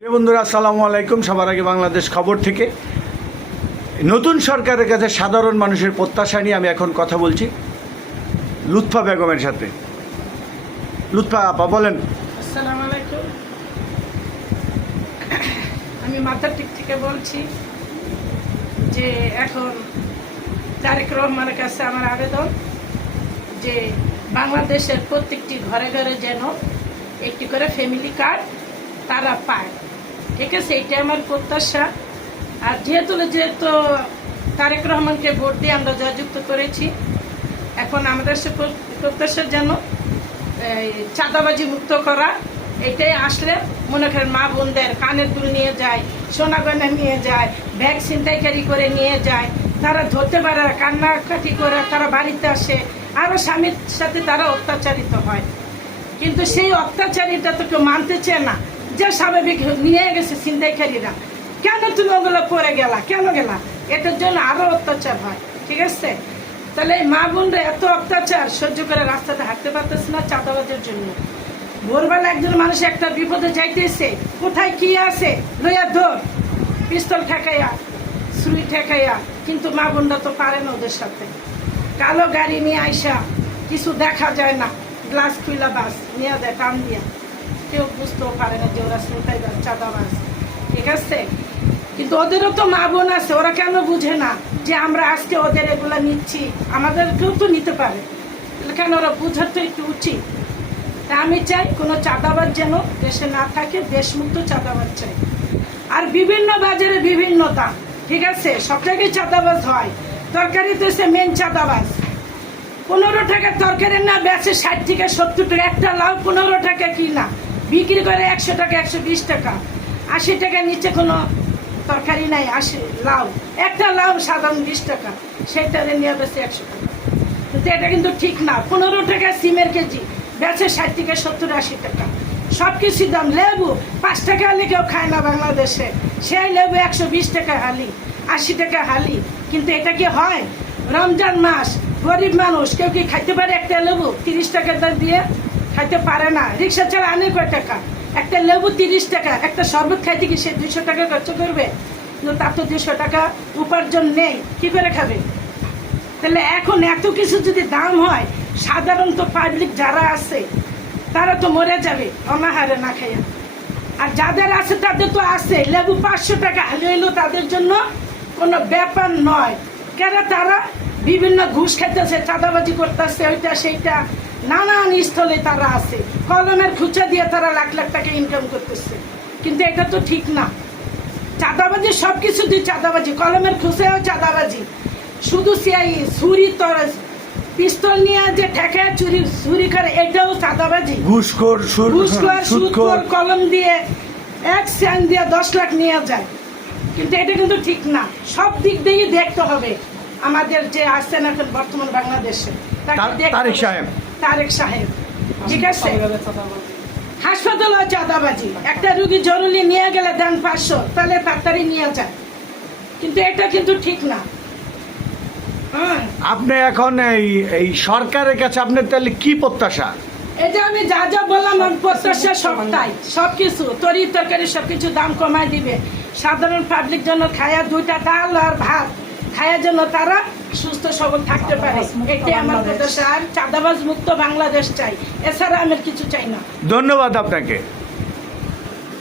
প্রিয় বন্ধুরা, আসসালামু আলাইকুম। সবার আগে বাংলাদেশ খবর থেকে নতুন সরকারের কাছে সাধারণ মানুষের প্রত্যাশা নিয়ে আমি এখন কথা বলছি লুৎফা বেগমের সাথে। লুৎফা আপা বলেন। আসসালামু আলাইকুম। আমি মাথাটিক থেকে বলছি যে এখন তারেক রহমানের কাছে আমার আবেদন যে বাংলাদেশের প্রত্যেকটি ঘরে ঘরে যেন একটি করে ফ্যামিলি কার্ড তারা পায়। ঠিক আছে, এটা আমার প্রত্যাশা। আর যেহেতু তারেক রহমানকে ভোট দিয়ে আমরা জয়যুক্ত করেছি, এখন আমাদের সে প্রত্যাশা যেন চাঁদাবাজি মুক্ত করা। এটাই আসলে মনে করেন মা বোনদের কানের দুল নিয়ে যায়, সোনা গয়না নিয়ে যায়, ব্যাগ ছিনতাইকারি করে নিয়ে যায়, তারা ধরতে পারে, কান্নাকাটি করে তারা বাড়িতে আসে, আরও স্বামীর সাথে তারা অত্যাচারিত হয়। কিন্তু সেই অত্যাচারীটা তো কেউ মানতে চায় না যে স্বাভাবিক নিয়ে গেছে ছিনতাইকারীরা, কেন তুমি ওগুলো পরে গেলা, কেন গেলা? এটার জন্য আরও অত্যাচার হয়। ঠিক আছে, তাহলে এই মা বোনরা এত অত্যাচার সহ্য করে রাস্তাতে হাঁটতে পারতেছে না চাঁদাবাজের জন্য। ভোরবেলা একজন মানুষ একটা বিপদে যাইতেছে, কোথায় কি আছে লইয়া দৌড়, পিস্তল ঠেকাইয়া, ছুরি ঠেকাইয়া, কিন্তু মা বোনরা তো পারে না ওদের সাথে। কালো গাড়ি নিয়ে আইসা কিছু দেখা যায় না, গ্লাস খুইলা বাস নিয়ে দেয় টান দিয়া, কেউ বুঝতেও পারে না যে ওরা ছিনতাইবাজ চাঁদাবাজ। ঠিক আছে, কিন্তু ওদেরও তো মা বোন আছে, ওরা কেন বুঝে না যে আমরা আজকে ওদের এগুলা নিচ্ছি, আমাদেরকেও তো নিতে পারে, কেন ওরা বুঝার তো একটু উচিত। তা আমি চাই কোনো চাঁদাবাজ যেন দেশে না থাকে, দেশমুক্ত চাঁদাবাজ চাই। আর বিভিন্ন বাজারে বিভিন্ন দাম, ঠিক আছে, সব জায়গায় চাঁদাবাজ হয়। তরকারি তো এসে মেন চাঁদাবাজ। 15 টাকার তরকারি না বেচে 60 থেকে 70 টাকা, একটা লাউ 15 টাকা কিনা বিক্রি করে 100 টাকা, 120 টাকা, 80 টাকার নিচে কোনো তরকারি নাই। 80 লাউ, একটা লাউ সাধারণ 20 টাকা, সেটা নিয়ে বেচে 100 টাকা। কিন্তু এটা কিন্তু ঠিক না। 15 টাকা সিমের কেজি বেচে 60 থেকে 70, 80 টাকা। সব কিছুর দাম। লেবু 5 টাকা হালি কেউ খায় না বাংলাদেশে, সেই লেবু 120 টাকা হালি, 80 টাকা হালি। কিন্তু এটা কি হয়? রমজান মাস, গরিব মানুষ কেউ কি খাইতে পারে একটা লেবু 30 টাকা দাম দিয়ে? খাইতে পারে না। রিক্সা ছাড়া আনে কয় টাকা? একটা লেবু 30 টাকা। একটা শরবত খাইতে কি সে 200 টাকা খরচ করবে? কিন্তু তার তো 200 টাকা উপার্জন নেই, কি করে খাবে? তাহলে এখন এত কিছু যদি দাম হয়, সাধারণত পাবলিক যারা আছে তারা তো মরে যাবে অনাহারে না খাইয়া। আর যাদের আছে তাদের তো আছে। লেবু 500 টাকা হলেও তাদের জন্য কোনো ব্যাপার নয়। কেন? তারা বিভিন্ন ঘুষ খেতেছে, চাঁদাবাজি করতেছে, ওইটা সেইটা নানান স্থলে তারা আছে। কলমের খুচা দিয়ে তারা লাখ লাখ টাকা ইনকাম করতেছে। কিন্তু এটা তো ঠিক না। চাঁদাবাজি সব কিছু দিয়ে চাঁদাবাজি, কলমের খুচেও চাঁদাবাজি। শুধু সিআই ছুরি তরজ পিস্তল নিয়ে যে ঠেকায় চুরি করে, এটাও চাঁদাবাজি। ঘুষখোর, সুদখোর কলম দিয়ে 1 সেন্ট দিয়ে 10 লাখ নিয়ে যায়। কিন্তু এটা কিন্তু ঠিক না। সব দিক দিয়ে দেখতে হবে আমাদের যে আছেন এখন বর্তমান বাংলাদেশে, তারেক সাহেব। ঠিক আছে, হাসপাতালে চাঁদাবাজি। একটা রুগী জরুরি নিয়ে গেলে দেন 500, তাহলে তাড়াতাড়ি নিয়ে যায়। কিন্তু এটা কিন্তু ঠিক না। আপনি এখন এই সরকারের কাছে আপনার তাহলে কি প্রত্যাশা? এটা আমি যা যা বললাম, প্রত্যাশা সবটাই, সবকিছু তরি তরকারি সবকিছু দাম কমায় দিবে। সাধারণ পাবলিক জন্য খায়া 2টা ডাল আর ভাত খায়ার জন্য তারা সুস্থ সবল থাকতে পারে, এটাই আমার প্রত্যাশা। আর চাঁদাবাজ মুক্ত বাংলাদেশ চাই, এছাড়া আমি কিছু চাই না। ধন্যবাদ আপনাকে।